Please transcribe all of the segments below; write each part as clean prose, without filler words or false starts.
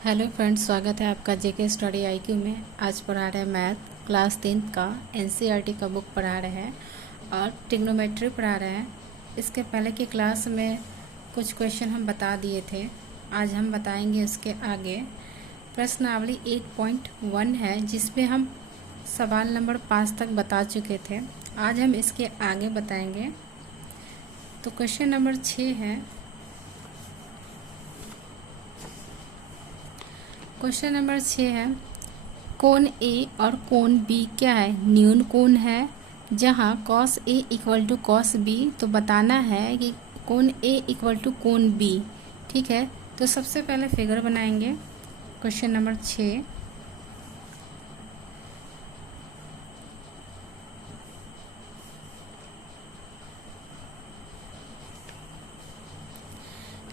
Hello friends, स्वागत है आपका जेके स्टडी आईक्यू में। आज पढ़ा रहे हैं मैथ क्लास 10 का एनसीईआरटी का बुक पढ़ा रहे हैं और ट्रिग्नोमेट्री पढ़ा रहे हैं। इसके पहले की क्लास में कुछ क्वेश्चन हम बता दिए थे, आज हम बताएंगे उसके आगे। प्रश्नावली 8.1 है जिसमें हम सवाल नंबर 5 तक बता चुके थे। आज हम इसके आगे बताएंगे। तो क्वेश्चन नंबर 6 है। क्वेश्चन नंबर 6 है, कोण ए और कोण बी क्या है? न्यून कोण है। जहाँ cos A equal to cos B, तो बताना है कि कोण ए इक्वल टू कोण बी। ठीक है, तो सबसे पहले फिगर बनाएंगे। क्वेश्चन नंबर 6,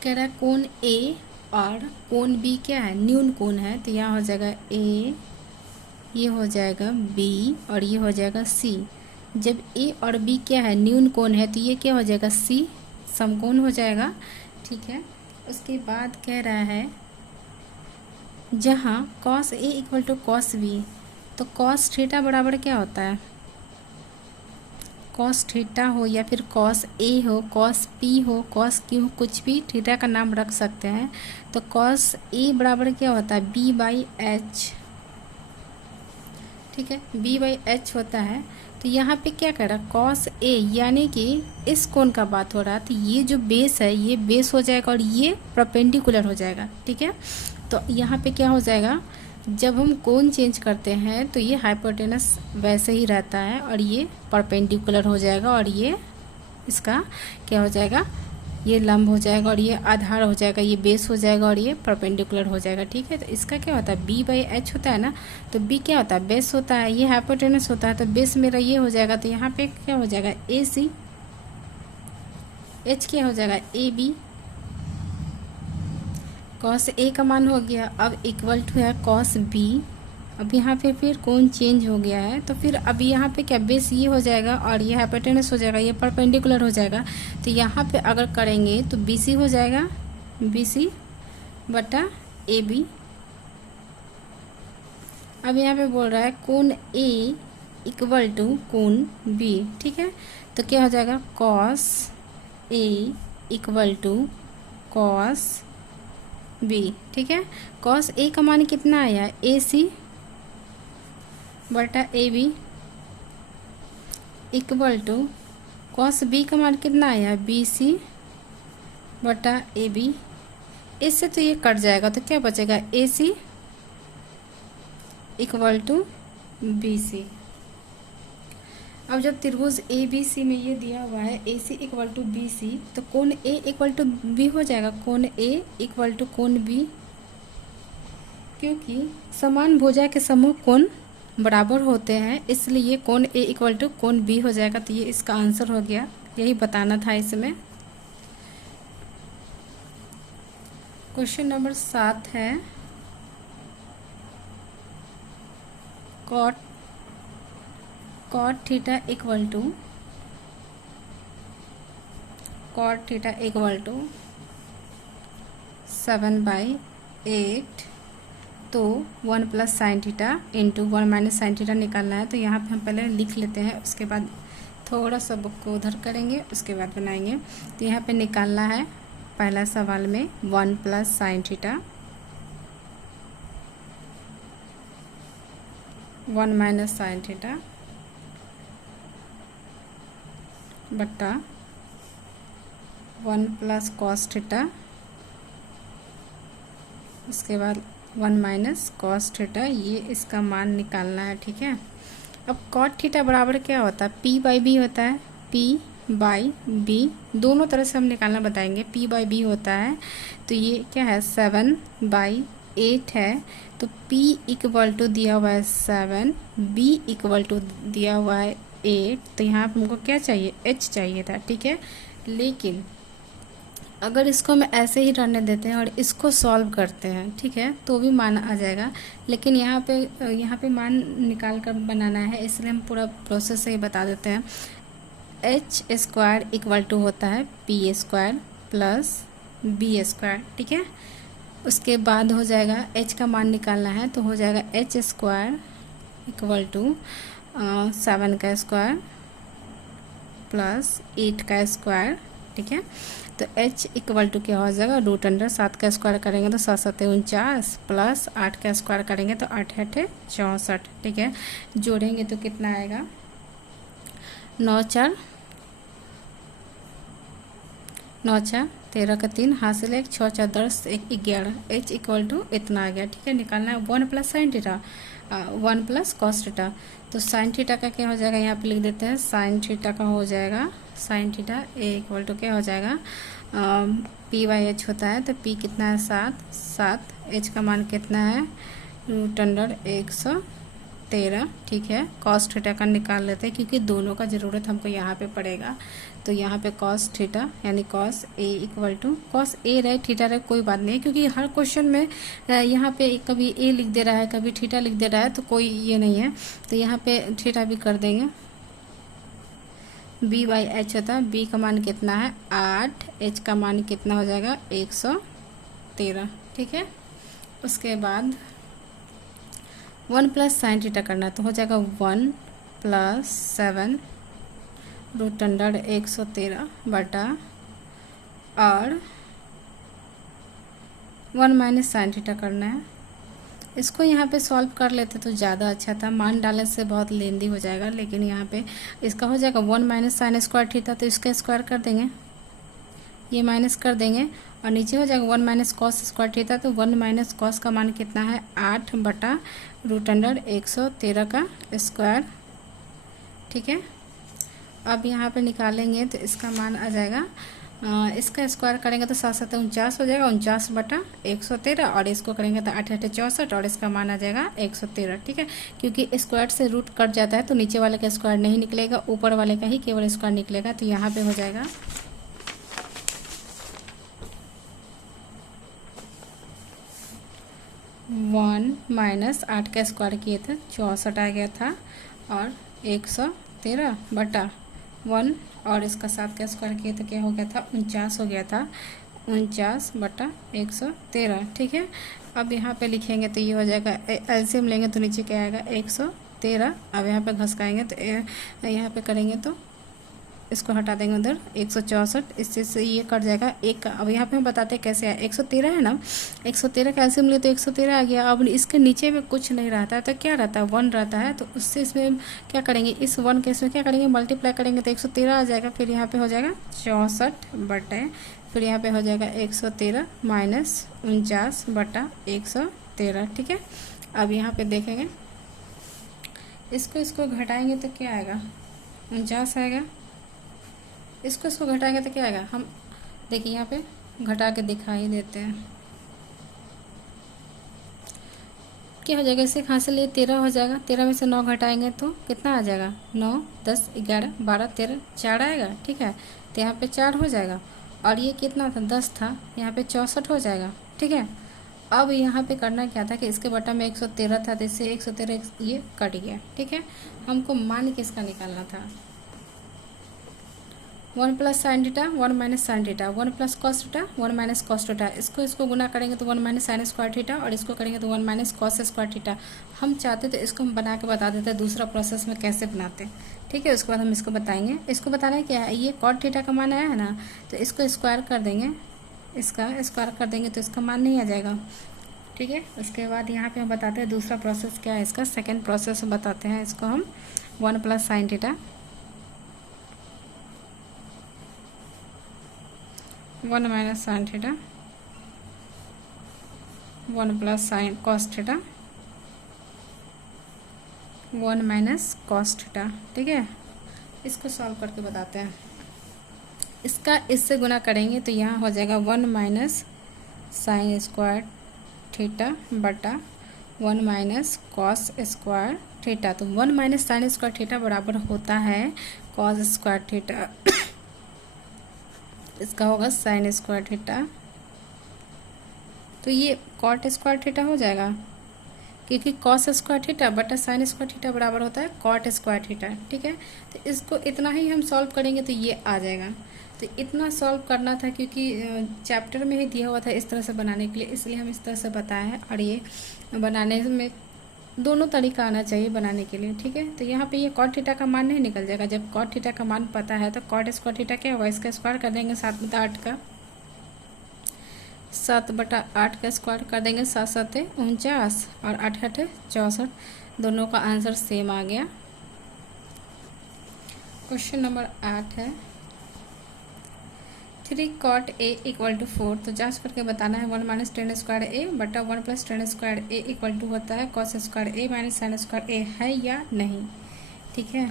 कह रहा है कोण ए और कोण बी क्या है? न्यून कोण है। तो यहाँ हो जाएगा ए, ये हो जाएगा बी और ये हो जाएगा सी। जब ए और बी क्या है? न्यून कोण है, तो ये क्या हो जाएगा? सी समकोण हो जाएगा। ठीक है, उसके बाद कह रहा है जहाँ cos A equal to cos B, तो कॉस थीटा बराबर क्या होता है? कॉस थीटा हो या फिर कॉस ए हो, कॉस पी हो, कॉस क्यू हो, कुछ भी थीटा का नाम रख सकते हैं। तो कॉस ए बराबर क्या होता है? B by H. ठीक है, बी बाई एच होता है। तो यहाँ पे क्या कर रहा है? कॉस ए, यानी कि इस कोण का बात हो रहा है। तो ये जो बेस है ये बेस हो जाएगा और ये परपेंडिकुलर हो जाएगा। ठीक है, तो यहाँ पे क्या हो जाएगा? जब हम कोण चेंज करते हैं तो ये हाइपोटेनस वैसे ही रहता है और ये परपेंडिकुलर हो जाएगा और ये इसका क्या हो जाएगा? ये लंब हो जाएगा और ये आधार हो जाएगा, ये बेस हो जाएगा और ये परपेंडिकुलर हो जाएगा। ठीक है, तो इसका क्या होता है? बी बाई एच होता है ना, तो बी क्या होता है? बेस होता है, ये हाइपोटेनस होता है, तो बेस मेरा ये हो जाएगा। तो यहाँ पे क्या हो जाएगा? ए सी, एच क्या हो जाएगा? A B. कॉस ए का मान हो गया, अब इक्वल टू है कॉस बी। अब यहाँ पे फिर कोण चेंज हो गया है, तो फिर अब यहाँ पे क्या? बेस ये हो जाएगा और ये हाइपोटेनस हो जाएगा, ये परपेंडिकुलर हो जाएगा। तो यहाँ पे अगर करेंगे तो बी सी हो जाएगा, बी सी बटा ए बी। अब यहाँ पे बोल रहा है कोण ए इक्वल टू कोण बी। ठीक है, तो क्या हो जाएगा? Cos A equal to cos B. ठीक है, कॉस ए का मान कितना आया? ए सी बटा A B equal to cos B का मान कितना आया? बी सी बटा ए बी। इससे तो ये कट जाएगा, तो क्या बचेगा? ए सी इक्वल टू बी सी। अब जब त्रिभुज ए बी सी में ये दिया हुआ है ए सी इक्वल टू बी सी, तो कोण ए इक्वल टू बी हो जाएगा। कोण ए इक्वल टू कोण बी, क्योंकि समान भुजा के समूह कोण बराबर होते हैं, इसलिए कोण ए इक्वल टू कोण बी हो जाएगा। तो ये इसका आंसर हो गया, यही बताना था इसमें। क्वेश्चन नंबर 7 है, कॉट थीटा इक्वल टू 7/8, तो 1 plus sine theta into 1 minus sine theta निकालना है। तो यहाँ पे हम पहले लिख लेते हैं, उसके बाद थोड़ा सा बुक को उधर करेंगे, उसके बाद बनाएंगे। तो यहाँ पे निकालना है पहला सवाल में 1 plus sine theta 1 minus sine theta बट्टा 1 प्लस कॉस थीटा, उसके बाद 1 माइनस कॉस थीटा, ये इसका मान निकालना है। ठीक है, अब कॉट थीटा बराबर क्या होता है? पी बाई बी होता है, पी बाई बी, दोनों तरह से हम निकालना बताएंगे। पी बाई बी होता है, तो ये क्या है? 7/8 है। तो P इक्वल टू दिया हुआ है 7, B इक्वल टू दिया हुआ है 8, तो यहाँ पर हमको क्या चाहिए? H चाहिए था। ठीक है, लेकिन अगर इसको हम ऐसे ही रहने देते हैं और इसको सॉल्व करते हैं, ठीक है, तो भी मान आ जाएगा। लेकिन यहाँ पे मान निकाल कर बनाना है, इसलिए हम पूरा प्रोसेस से ही बता देते हैं। एच स्क्वायर इक्वल टू होता है P square plus B square. ठीक है, उसके बाद हो जाएगा h का मान निकालना है, तो हो जाएगा h स्क्वायर इक्वल टू 7 का स्क्वायर प्लस 8 का स्क्वायर, ठीक है। तो h इक्वल टू क्या हो जाएगा, रूट अंडर 7 का स्क्वायर करेंगे तो 7 7 49 प्लस 8 का स्क्वायर करेंगे तो 8 8 64, ठीक है। जोड़ेंगे तो कितना आएगा, 9 4 9 4 13 का 3 हासिल 1 6 4 10 1 11, h इक्वल टू इतना आ गया, ठीक है। निकालना है 1 plus sine theta 1 plus cos theta. तो साइन थीटा का क्या हो जाएगा, यहाँ पे लिख देते हैं, साइन थीटा का हो जाएगा, sine theta A equal to क्या हो जाएगा, पी बाई एच होता है, तो पी कितना है 7, एच का मान कितना है रूट अंडर 113, ठीक है। कॉस थीटा का निकाल लेते हैं क्योंकि दोनों का ज़रूरत हमको यहाँ पे पड़ेगा। तो यहाँ पे कॉस थीटा यानी cos A equal to cos A रहे थीटा रहे कोई बात नहीं है, क्योंकि हर क्वेश्चन में यहाँ पे कभी ए लिख दे रहा है कभी थीटा लिख दे रहा है, तो कोई ये नहीं है। तो यहाँ पे थीटा भी कर देंगे, बी बाई एच होता है, बी का मान कितना है 8, एच का मान कितना हो जाएगा 113, ठीक है। उसके बाद 1 प्लस साइन थीटा करना, तो हो जाएगा 1 प्लस 7 रूट अंडर 113 बटा और 1 माइनस साइन थीटा करना है। इसको यहाँ पे सॉल्व कर लेते तो ज़्यादा अच्छा था, मान डालने से बहुत लेंदी हो जाएगा, लेकिन यहाँ पे इसका हो जाएगा 1 माइनस साइन स्क्वायर थीटा, तो इसका स्क्वायर कर देंगे, ये माइनस कर देंगे और नीचे हो जाएगा 1 माइनस कॉस स्क्वायर थीटा, तो 1 माइनस कॉस का मान कितना है 8 बटा रूट अंडर 113 का स्क्वायर, ठीक है। अब यहाँ पे निकालेंगे तो इसका मान आ जाएगा, इसका स्क्वायर करेंगे तो 7 7 49 हो जाएगा, 49 बटा 113 और इसको करेंगे तो 8 8 64 और इसका मान आ जाएगा 113, ठीक है। क्योंकि स्क्वायर से रूट कट जाता है तो नीचे वाले का स्क्वायर नहीं निकलेगा, ऊपर वाले का ही केवल स्क्वायर निकलेगा। तो यहाँ पे हो जाएगा 1 माइनस 8 का स्क्वायर किए थे 64 आ गया था और 113 बटा 1 और इसका 7 का स्क्वायर किए तो क्या हो गया था 49 हो गया था, 49 बटा 113, ठीक है। अब यहाँ पे लिखेंगे तो ये हो जाएगा, एलसीएम लेंगे तो नीचे क्या आएगा 113। अब यहाँ पे घसकाएंगे तो यहाँ पे करेंगे तो इसको हटा देंगे उधर 164, इससे से ये कट जाएगा एक का। अब यहाँ पे हम बताते हैं कैसे है, 113 है ना, 113 का एलसीएम लिए तो 113 आ गया। अब इसके नीचे में कुछ नहीं रहता है तो क्या रहता है 1 रहता है, तो उससे इसमें क्या करेंगे, इस 1 के इसमें क्या करेंगे मल्टीप्लाई करेंगे तो 113 आ जाएगा। फिर यहाँ पे हो जाएगा 64 बटे, फिर यहाँ पे हो जाएगा 113 माइनस 49 बटा 113, ठीक है। अब यहाँ पे देखेंगे इसको घटाएंगे तो क्या आएगा 49 आएगा, इसको घटाएंगे तो क्या आएगा, हम देखिए यहाँ पे घटा के दिखा ही देते हैं क्या हो जाएगा, इससे हासिल लिए 13 हो जाएगा, 13 में से 9 घटाएंगे तो कितना आ जाएगा 9 10 11 12 13 4 आएगा, ठीक है। तो यहाँ पे 4 हो जाएगा और ये कितना था 10 था, यहाँ पे 64 हो जाएगा, ठीक है। अब यहाँ पे करना क्या था कि इसके बटा में 113 था तो इससे 113 ये कट गया, ठीक है। हमको मान किसका निकालना था 1 plus sine theta 1 minus sine theta 1 plus cos theta 1 minus cos theta, इसको गुना करेंगे तो 1 माइनस साइन स्क्वायर थीटा और इसको करेंगे तो 1 माइनस कॉस स्क्वायर थीटा। हम चाहते तो इसको हम बना के बता देते हैं दूसरा प्रोसेस में कैसे बनाते हैं, ठीक है। उसके बाद हम इसको बताएंगे, इसको बताना है क्या है, ये कॉट थीटा का मान आया है ना, तो इसको स्क्वायर कर देंगे, इसका स्क्वायर कर देंगे तो इसका मान नहीं आ जाएगा, ठीक है। उसके बाद यहाँ पे हम बताते हैं दूसरा प्रोसेस क्या है, इसका सेकेंड प्रोसेस बताते हैं। इसको हम 1 plus sine theta 1 minus sine theta 1 plus sine cos theta 1 minus cos theta, ठीक है। इसको सॉल्व करके बताते हैं, इसका इससे गुना करेंगे तो यहाँ हो जाएगा 1 माइनस साइन स्क्वायर थीटा बटा 1 माइनस कॉस स्क्वायर थीटा। तो 1 माइनस साइन स्क्वायर थीटा बराबर होता है कॉस स्क्वायर थीटा, इसका होगा साइन स्क्वायर थीटा, तो ये कॉट स्क्वायर थीटा हो जाएगा क्योंकि कॉस स्क्वायर थीटा बटा साइन स्क्वायर थीटा बराबर होता है कॉट स्क्वायर थीटा, ठीक है। तो इसको इतना ही हम सॉल्व करेंगे तो ये आ जाएगा। तो इतना सॉल्व करना था क्योंकि चैप्टर में ही दिया हुआ था इस तरह से बनाने के लिए, इसलिए हम इस तरह से बताए हैं। और ये बनाने में दोनों तरीका आना चाहिए बनाने के लिए, ठीक है। तो यहाँ पे ये कॉट थीटा का मान नहीं निकल जाएगा। जब कॉट थीटा का मान पता है तो कॉट स्क्वायर थीटा क्या होगा, इसका स्क्वायर कर देंगे 7/8 का, 7/8 का स्क्वायर कर देंगे, 7 7 49 और 8 8 64। दोनों का आंसर सेम आ गया। क्वेश्चन नंबर 8 है 3 cot a इक्वल टू 4। तो जांच करके बताना है 1 माइनस टेन स्क्वायर ए बटा 1 plus ten square A equal to होता है cos square A minus sine square A, है या नहीं, ठीक है।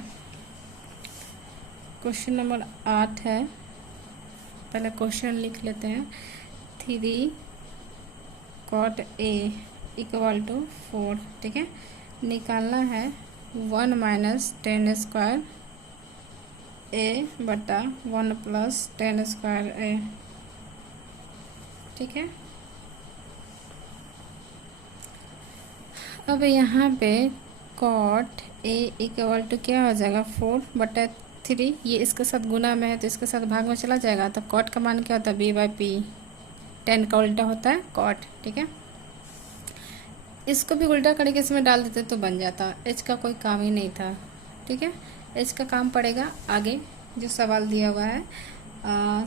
क्वेश्चन नंबर 8 है, पहले क्वेश्चन लिख लेते हैं। 3 cot a इक्वल टू 4, ठीक है। निकालना है 1 माइनस टेन स्क्वायर ए बटा 1 प्लस टेन स्क्वायर ए, ठीक है। अब यहाँ पे कॉट ए इक्वल टू क्या हो जाएगा 4/3, ये इसके साथ गुना में है तो इसके साथ भाग में चला जाएगा। तो कॉट का मान क्या होता है b/p, 10 का उल्टा होता है कॉट, ठीक है। इसको भी उल्टा करके इसमें डाल देते तो बन जाता, एच का कोई काम ही नहीं था, ठीक है। एच का काम पड़ेगा आगे जो सवाल दिया हुआ है,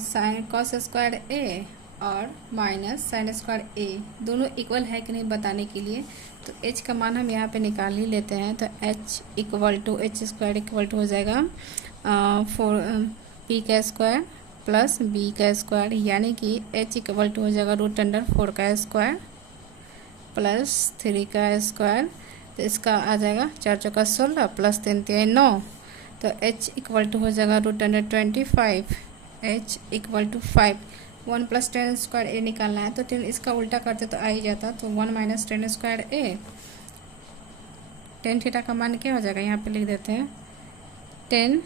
साइन कॉस स्क्वायर ए और माइनस साइन स्क्वायर ए दोनों इक्वल है कि नहीं बताने के लिए। तो एच का मान हम यहाँ पे निकाल ही लेते हैं। तो H equal to H square equal to हो जाएगा 4p का स्क्वायर प्लस b का स्क्वायर, यानी कि एच इक्वल टू हो जाएगा √4 का स्क्वायर प्लस 3 का स्क्वायर। तो इसका आ जाएगा 4 चौका 16 प्लस 3 3 9। तो h इक्वल टू हो जाएगा √25, h equal to 5। 1 plus ten square A निकालना है तो 10 इसका उल्टा करते तो आ ही जाता। तो 1 माइनस टेन स्क्वायर ए, टेन थीटा का मान क्या हो जाएगा यहाँ पे लिख देते हैं 10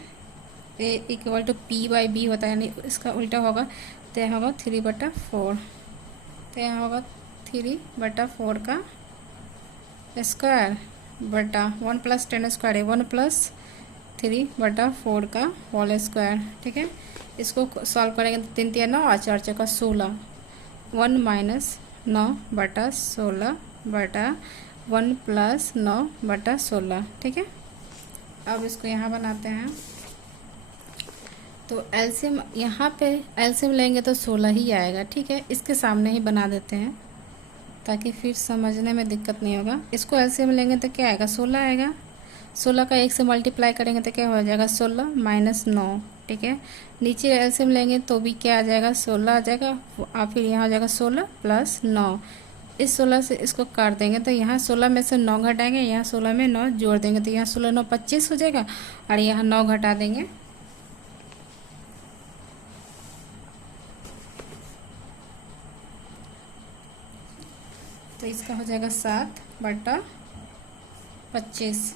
ए इक्वल टू p/b होता है, यानी इसका उल्टा होगा तो यहाँ होगा 3/4। तो यहाँ होगा 3/4 का स्क्वायर बटा 1 प्लस टेन स्क्वायर है 1 प्लस 3/4 का होल स्क्वायर, ठीक है। इसको सॉल्व करेंगे तो 3 3 9 और 4 4 16, 1 माइनस 9/16 बटा 1 प्लस 9/16, ठीक है। अब इसको यहाँ बनाते हैं। तो एलसीएम यहाँ पे एलसीएम लेंगे तो 16 ही आएगा, ठीक है। इसके सामने ही बना देते हैं ताकि फिर समझने में दिक्कत नहीं होगा। इसको एलसीएम लेंगे तो क्या आएगा 16 आएगा। 16 का 1 से मल्टीप्लाई करेंगे तो क्या हो जाएगा 16 माइनस 9, ठीक है। नीचे एलसीएम लेंगे तो भी क्या आ जाएगा 16 आ जाएगा, और फिर यहाँ हो जाएगा 16 प्लस 9। इस 16 से इसको काट देंगे तो यहाँ 16 में से 9 घटाएंगे, यहाँ 16 में 9 जोड़ देंगे तो यहाँ 16 9 25 हो जाएगा, और यहाँ 9 घटा देंगे तो इसका हो जाएगा 7/25।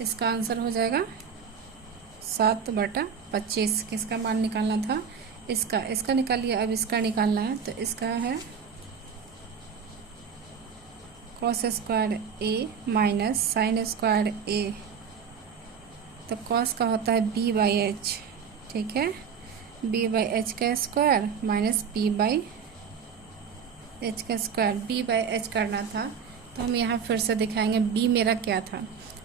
इसका आंसर हो जाएगा 7/25। किसका मान निकालना था, इसका निकाल लिया। अब इसका निकालना है तो इसका है cos square A minus sine square ए। तो कॉस का होता है b/h, ठीक है। b/h का स्क्वायर माइनस p/h का स्क्वायर, b/h करना था तो हम यहाँ फिर से दिखाएंगे। b मेरा क्या था,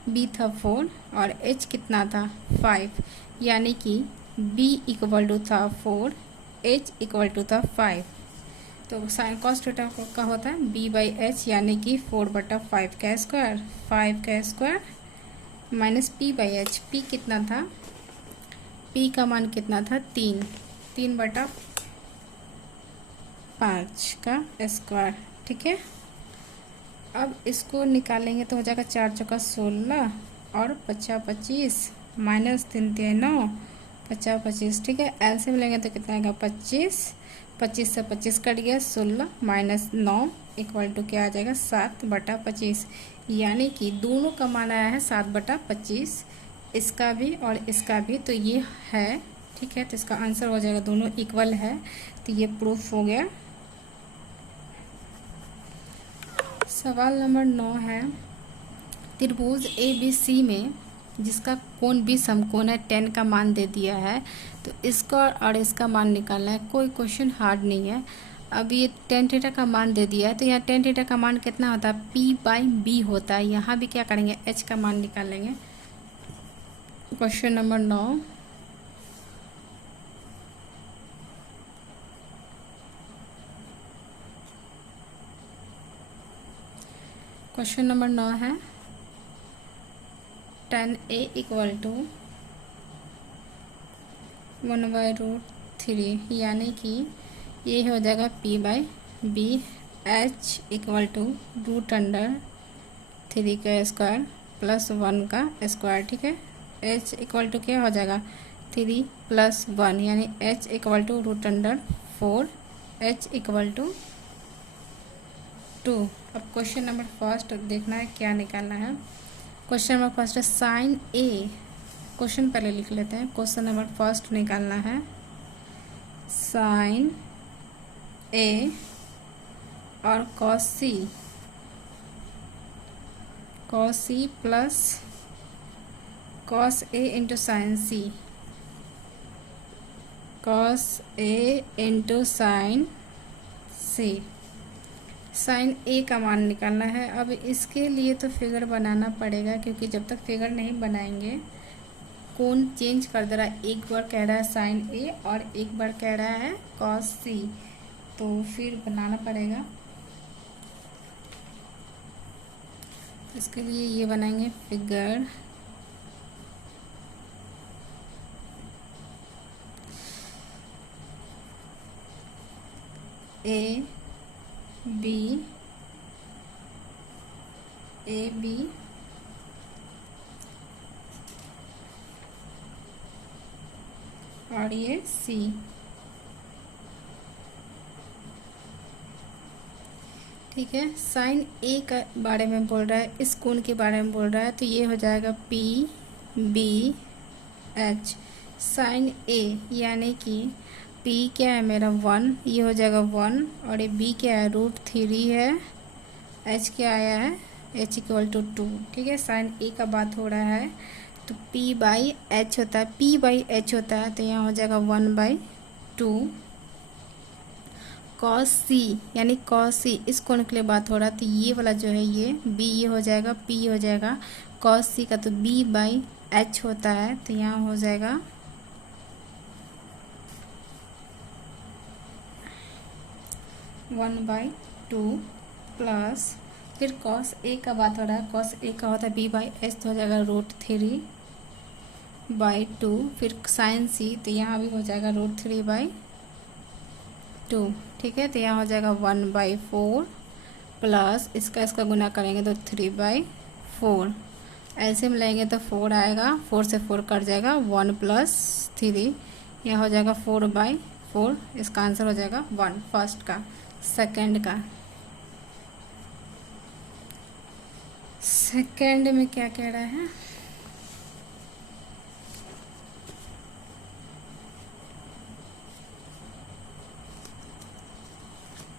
b था 4 और h कितना था 5, यानी कि b इक्वल टू था 4, h इक्वल टू था 5। तो साइन कॉस थीटा का होता है b/h, यानी कि 4/5 का स्क्वायर, 5 का स्क्वायर माइनस p/h। p कितना था, p का मान कितना था 3/5 का स्क्वायर, ठीक है। अब इसको निकालेंगे तो हो जाएगा 4 चौका 16 और 5 25 माइनस 3 3 9 5 25, ठीक है। एलसीएम लेंगे तो कितना आएगा 25, 25 से 25 कट गया 16 माइनस 9 इक्वल टू क्या आ जाएगा 7/25, यानी कि दोनों का मान आया है 7/25, इसका भी और इसका भी। तो ये है, ठीक है। तो इसका आंसर हो जाएगा दोनों इक्वल है, तो ये प्रूफ हो गया। सवाल नंबर 9 है त्रिभुज ABC में जिसका कोण भी समकोण है, tan का मान दे दिया है, तो इसका और इसका मान निकालना है। कोई क्वेश्चन हार्ड नहीं है। अब ये tan थीटा का मान दे दिया है, तो यहाँ tan थीटा का मान कितना होता है, p/b होता है। यहाँ भी क्या करेंगे, h का मान निकालेंगे। क्वेश्चन नंबर 9, क्वेश्चन नंबर 9 है tan a इक्वल टू 1/√3, यानी कि ये हो जाएगा p/b, h इक्वल टू √3 का स्क्वायर प्लस 1 का स्क्वायर, ठीक है। h इक्वल टू क्या हो जाएगा, 3 + 1, यानी h equal to √4, h equal to 2। अब क्वेश्चन नंबर फर्स्ट देखना है क्या निकालना है। क्वेश्चन नंबर फर्स्ट है साइन ए, क्वेश्चन पहले लिख लेते हैं। क्वेश्चन नंबर फर्स्ट निकालना है साइन ए और cos C plus cos A into sine C, cos A into sine C. Sign ए का मान निकालना है। अब इसके लिए तो फिगर बनाना पड़ेगा, क्योंकि जब तक फिगर नहीं बनाएंगे कोण चेंज कर दे रहा है। एक बार कह रहा है साइन ए और एक बार कह रहा है कॉस सी, तो फिर बनाना पड़ेगा। इसके लिए ये बनाएंगे फिगर ए बी और ये सी। ठीक है, साइन ए का बारे में बोल रहा है, इस कोण के बारे में बोल रहा है, तो ये हो जाएगा p/b h। साइन ए यानी कि p क्या है मेरा 1, ये हो जाएगा 1, और ये b क्या है √3 है, h क्या आया है h इक्वल टू 2। ठीक है, साइन ए का बात हो रहा है, तो p/h होता है, p/h होता है, तो यहाँ हो जाएगा 1/2। कॉस सी यानी कॉस सी, इस कोण के लिए बात हो रहा है, तो ये वाला जो है ये b, ये हो जाएगा p हो जाएगा कॉस सी का, तो b/h होता है, तो यहाँ हो जाएगा 1/2 प्लस, फिर कॉस ए का बात हो रहा है, कॉस ए का होता है b/h, तो हो जाएगा √3/2, फिर साइन सी, तो यहाँ भी हो जाएगा √3/2। ठीक है, तो यहाँ हो जाएगा 1/4 प्लस इसका गुना करेंगे तो 3/4, ऐसे में लेंगे तो 4 आएगा, 4 से 4 कट जाएगा, 1 + 3, यह हो जाएगा 4/4। इसका आंसर हो जाएगा 1 फर्स्ट का। सेकंड का, सेकंड में क्या कह रहा है,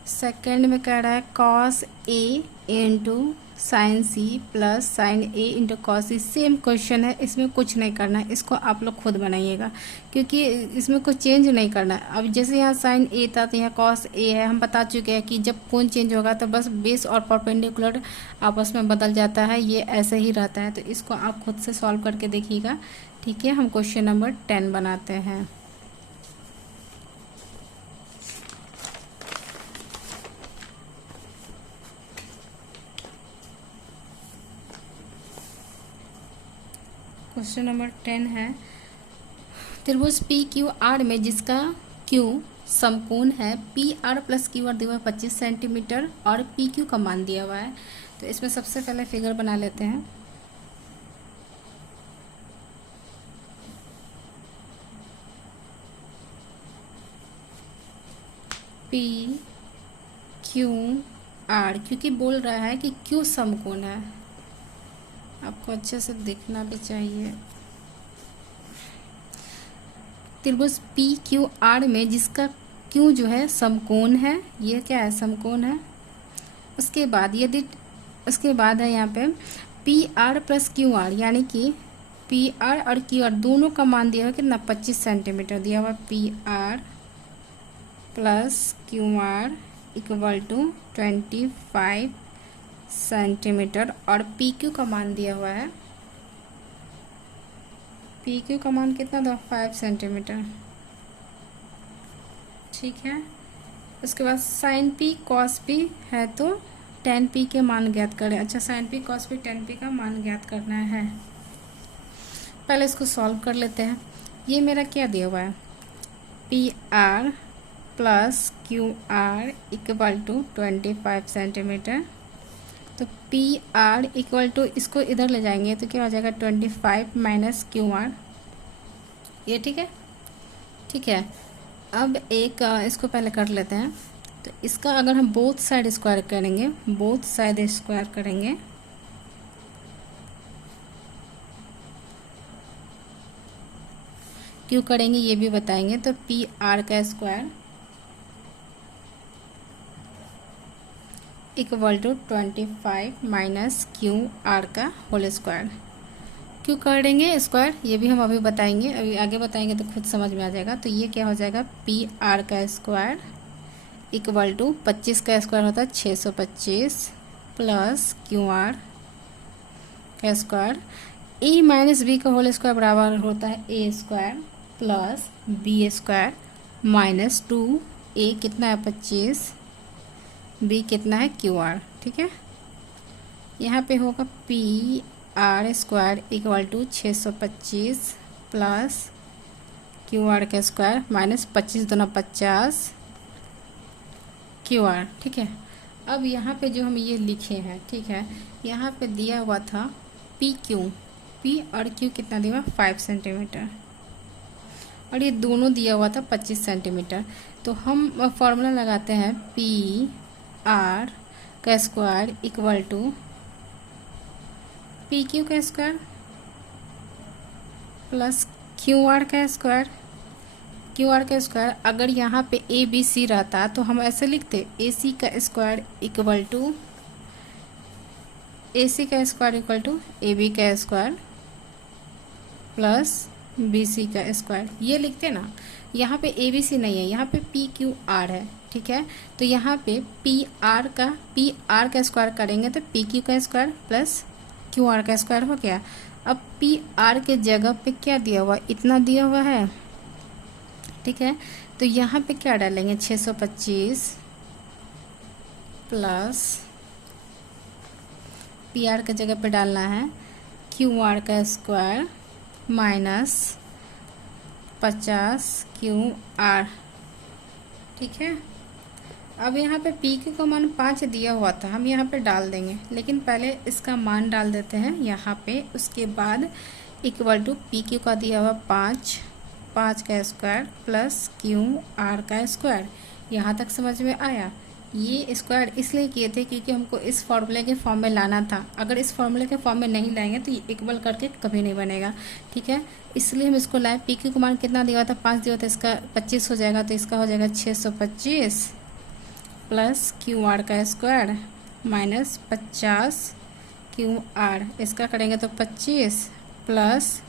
सेकंड में कह रहा है cos A into sine C plus sine A into cos C. Same question है, इसमें कुछ नहीं करना है, इसको आप लोग खुद बनाइएगा, क्योंकि इसमें कुछ चेंज नहीं करना है। अब जैसे यहाँ साइन ए था, तो यहाँ कॉस ए है, हम बता चुके हैं कि जब कोण चेंज होगा तो बस बेस और परपेंडिकुलर आपस में बदल जाता है, ये ऐसे ही रहता है। तो इसको आप खुद से सॉल्व करके देखिएगा। ठीक है, हम क्वेश्चन नंबर 10 बनाते हैं। क्वेश्चन नंबर 10 है, त्रिभुज PQR में जिसका Q समकोण है, PR + QR दिया हुआ 25 सेंटीमीटर और PQ का मान दिया हुआ है। तो इसमें सबसे पहले फिगर बना लेते हैं। PQR, क्योंकि बोल रहा है कि Q समकोण है, आपको अच्छे से देखना भी चाहिए। त्रिभुज PQR में जिसका Q जो है समकोण है, ये क्या है समकोण है। उसके बाद यदि उसके बाद है यहाँ पे PR + QR, यानी कि पी आर और क्यू आर दोनों का मान दिया हुआ कितना 25 सेंटीमीटर दिया हुआ। P R plus Q R equal to 25 centimetre और पी क्यू का मान दिया हुआ है, पी क्यू का मान कितना था 5 सेंटीमीटर। ठीक है, उसके बाद साइन पी कॉस पी है तो टेन पी के मान ज्ञात करें। अच्छा, sine P cos P tan P का मान ज्ञात करना है। पहले इसको सॉल्व कर लेते हैं। ये मेरा क्या दिया हुआ है, P R plus Q R equal to 25 centimetre. तो पी आर इक्वल टू, इसको इधर ले जाएंगे तो क्या हो जाएगा 25 माइनस क्यू आर, ये ठीक है। ठीक है, अब एक इसको पहले कर लेते हैं। तो इसका अगर हम बोथ साइड स्क्वायर करेंगे, बोथ साइड स्क्वायर करेंगे क्यों करेंगे ये भी बताएंगे। तो पी आर का square equal to 25 minus Q R का होल स्क्वायर। क्यों करेंगे स्क्वायर ये भी हम अभी बताएंगे, अभी आगे बताएंगे तो खुद समझ में आ जाएगा। तो ये क्या हो जाएगा, पी आर का स्क्वायर इक्वल टू 25 का स्क्वायर होता है 625 प्लस क्यू आर का स्क्वायर, ए माइनस बी का होल स्क्वायर बराबर होता है A square plus B square minus 2, A कितना है 25, बी कितना है क्यू आर। ठीक है, यहाँ पे होगा P R square equal to 625 plus Q R का स्क्वायर माइनस 25 दूना 50 क्यू आर। ठीक है, अब यहाँ पे जो हम ये लिखे हैं, ठीक है, यहाँ पे दिया हुआ था पी क्यू, पी और क्यू कितना दिया हुआ 5 सेंटीमीटर और ये दोनों दिया हुआ था 25 सेंटीमीटर। तो हम फॉर्मूला लगाते हैं पी आर का square equal to P Q का स्क्वायर प्लस क्यू आर का स्क्वायर। क्यू आर का स्क्वायर अगर यहाँ पे ए बी सी रहता तो हम ऐसे लिखते ए सी का square equal to A C का square equal to A B का स्क्वायर प्लस बी सी का स्क्वायर, ये लिखते ना। यहाँ पे ए बी सी नहीं है, यहाँ पे पी क्यू आर है। ठीक है, तो यहाँ पे पी आर का स्क्वायर करेंगे तो पी क्यू का स्क्वायर प्लस क्यू आर का स्क्वायर हो गया। अब पी आर के जगह पे क्या दिया हुआ, इतना दिया हुआ है। ठीक है, तो यहाँ पे क्या डालेंगे 625 प्लस पी आर के जगह पे डालना है क्यू आर का स्क्वायर माइनस 50 क्यू आर। ठीक है, अब यहाँ पे पी क्यू का मान 5 दिया हुआ था, हम यहाँ पे डाल देंगे, लेकिन पहले इसका मान डाल देते हैं यहाँ पे। उसके बाद इक्वल टू पी क्यू का दिया हुआ 5 का स्क्वायर प्लस क्यू आर का स्क्वायर। यहाँ तक समझ में आया। ये स्क्वायर इसलिए किए थे क्योंकि हमको इस फॉर्मूले के फॉर्म में लाना था। अगर इस फॉर्मूले के फॉर्म में नहीं लाएंगे तो ये इक्वल करके कभी नहीं बनेगा। ठीक है, इसलिए हम इसको लाए। पी क्यू का मान कितना दिया था 5 दिया था, इसका 25 हो जाएगा, तो इसका हो जाएगा 625 प्लस क्यू आर का स्क्वायर माइनस 50 क्यू आर, इसका करेंगे तो 25 प्लस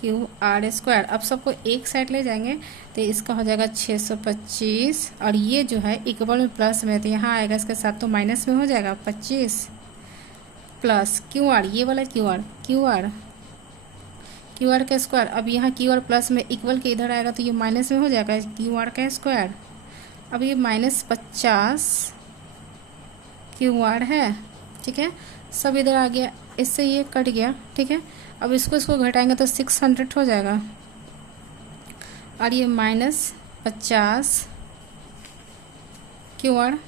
क्यू आर स्क्वायर। अब सबको एक साइड ले जाएंगे तो इसका हो जाएगा 625 और ये जो है इक्वल में प्लस में, तो यहाँ आएगा इसके साथ तो माइनस में हो जाएगा 25 प्लस क्यू आर, ये वाला क्यू आर का स्क्वायर। अब यहाँ क्यू आर प्लस में इक्वल के इधर आएगा तो ये माइनस में हो जाएगा क्यू आर का स्क्वायर। अब ये माइनस 50 क्यू आर है। ठीक है, सब इधर आ गया, इससे ये कट गया। ठीक है, अब इसको घटाएंगे तो 600 हो जाएगा और ये माइनस 50 क्यू आर।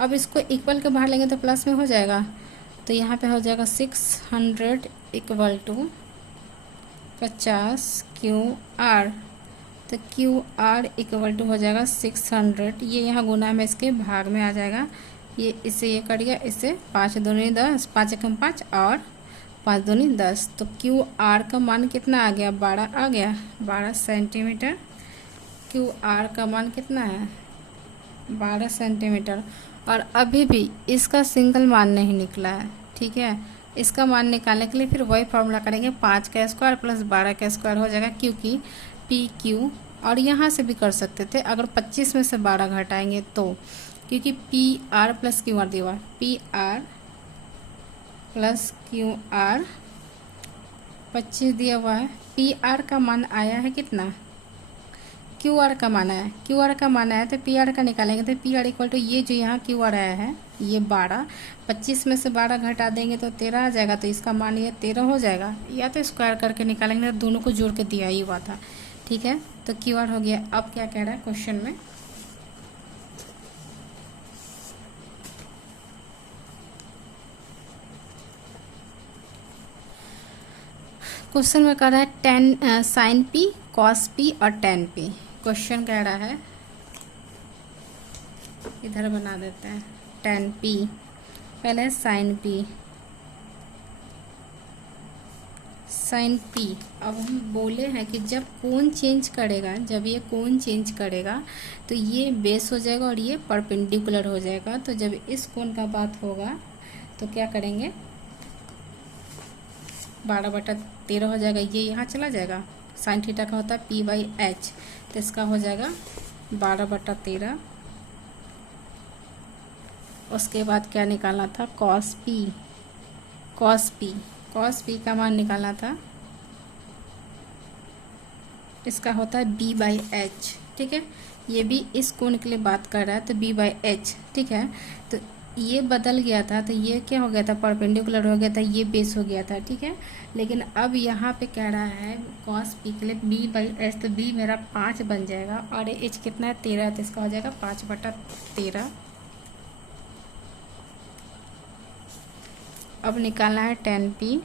अब इसको इक्वल के बाहर लेंगे तो प्लस में हो जाएगा, तो यहाँ पे हो जाएगा 600 इक्वल टू 50 क्यू आर। तो क्यू आर इक्वल टू हो जाएगा 600, ये यहाँ गुना में इसके भाग में आ जाएगा। ये इससे ये कट गया, इससे 5 दूनी 10, 5 एकम 5 और 5 दूनी 10। तो क्यू आर का मान कितना आ गया 12 आ गया, 12 सेंटीमीटर। क्यू आर का मान कितना है 12 सेंटीमीटर। और अभी भी इसका सिंगल मान नहीं निकला है। ठीक है, इसका मान निकालने के लिए फिर वही फॉर्मूला करेंगे, 5 का स्क्वायर प्लस 12 का स्क्वायर हो जाएगा, क्योंकि पी क्यू, और यहाँ से भी कर सकते थे अगर 25 में से 12 घटाएंगे तो, क्योंकि P R plus Q are दिया हुआ है, P R plus Q are 25 दिया हुआ है। पी आर का मान आया है कितना, क्यू आर का मान आया है, क्यू आर का मान आया तो पी आर का निकालेंगे, तो पी आर इक्वल टू ये जो यहाँ क्यू आर आया है ये 12, 25 में से 12 घटा देंगे तो 13 आ जाएगा, तो इसका मान ये 13 हो जाएगा, या तो स्क्वायर करके निकालेंगे, तो दोनों को जोड़ के दिया ही हुआ था। ठीक है, तो क्यू आर हो गया। अब क्या कह रहा है क्वेश्चन में, क्वेश्चन में कह रहा है tan sine P, cos P और टेन पी। क्वेश्चन कह रहा है, इधर बना देते हैं टेन पी, पहले साइन पी, साइन पी। अब हम बोले हैं कि जब कोण चेंज करेगा, जब ये कोण चेंज करेगा तो ये बेस हो जाएगा और ये परपेंडिकुलर हो जाएगा। तो जब इस कोण का बात होगा तो क्या करेंगे, 12/13 हो जाएगा, ये यहाँ चला जाएगा, साइन थीटा का होता है p/h, तो इसका हो जाएगा 12/13। उसके बाद क्या निकालना था, cos P, cos P, cos P का मान निकालना था, इसका होता है b/h। ठीक है, ये भी इस कोण के लिए बात कर रहा है तो b/h। ठीक है, तो ये बदल गया था, तो ये क्या हो गया था, परपेंडिकुलर हो गया था, ये बेस हो गया था। ठीक है, लेकिन अब यहाँ पे कह रहा है कॉस पी के लिए b/h, तो b मेरा 5 बन जाएगा और h कितना है 13, तो इसका हो जाएगा 5/13। अब निकालना है टेन पी,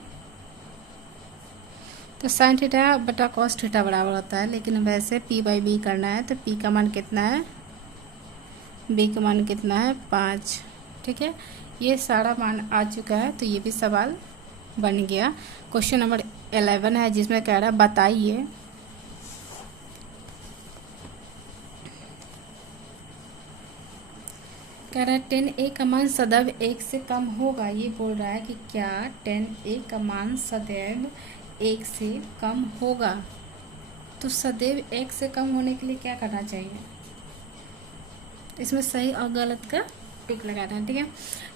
तो साइन थीटा बटा कॉस थीटा बराबर होता है, लेकिन वैसे p/b करना है तो p का मान कितना है, b का मान कितना है 5। ठीक है, ये सारा मान आ चुका है, तो ये भी सवाल बन गया। क्वेश्चन नंबर 11 है, जिसमें कह रहा है बताइए कह रहा है 10a का मान सदैव 1 से कम होगा। ये बोल रहा है कि क्या 10a का मान सदैव 1 से कम होगा, तो सदैव 1 से कम होने के लिए क्या करना चाहिए, इसमें सही और गलत का टिक लगाना है। ठीक है,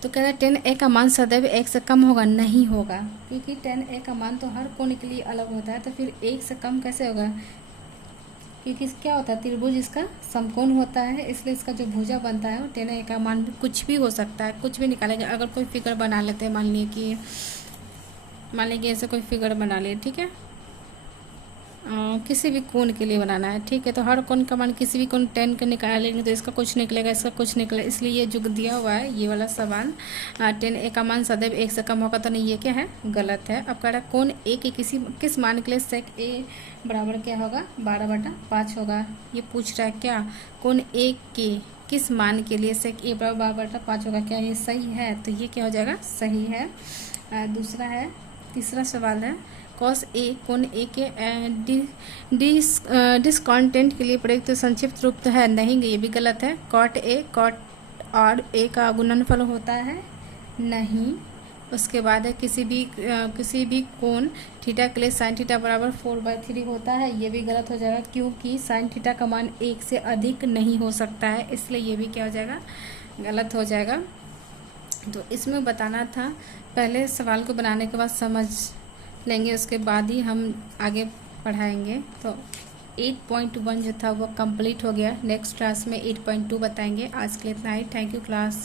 तो कह रहा है 10a का मान सदैव 1 से कम होगा, नहीं होगा, क्योंकि 10a का मान तो हर कोण के लिए अलग होता है, तो फिर 1 से कम कैसे होगा, क्योंकि क्या होता है, त्रिभुज इसका समकोण होता है, इसलिए इसका जो भुजा बनता है वो 10a का मान भी कुछ भी हो सकता है, कुछ भी निकालेगा। अगर कोई फिगर बना लेते हैं, मान लीजिए ऐसे कोई फिगर बना लिए, ठीक है, किसी भी कोण के लिए बनाना है, ठीक है, तो हर कोण का मान किसी भी कोण 10 का निकालेंगे तो इसका कुछ निकलेगा, इसका कुछ निकलेगा, इसलिए ये जो दिया हुआ है ये वाला सवाल 10a का मान सदैव 1 से कम होगा, तो नहीं, ये क्या है, गलत है। अब कह रहा है कोण a के किस मान के लिए सेक a बराबर क्या होगा, 12/5 होगा। ये पूछ रहा है क्या, कोण a के किस मान के लिए सेक a बराबर 12/5 होगा, क्या ये सही है, तो ये क्या हो जाएगा, सही है। दूसरा है, तीसरा सवाल है कॉस ए कोण ए के डिस्कॉन्टेंट के लिए प्रयुक्त संक्षिप्त रूप तो है, नहीं, ये भी गलत है। कॉट ए कॉट और ए का गुणनफल होता है, नहीं। उसके बाद है किसी भी कोण थीटा के लिए साइन थीटा बराबर 4/3 होता है, ये भी गलत हो जाएगा, क्योंकि साइन थीटा का मान 1 से अधिक नहीं हो सकता है, इसलिए ये भी क्या हो जाएगा, गलत हो जाएगा। तो इसमें बताना था, पहले सवाल को बनाने के बाद समझ लेंगे, उसके बाद ही हम आगे पढ़ाएंगे। तो 8.1 जो था वो कंप्लीट हो गया, नेक्स्ट क्लास में 8.2 बताएंगे। आज के लिए इतना ही, थैंक यू क्लास।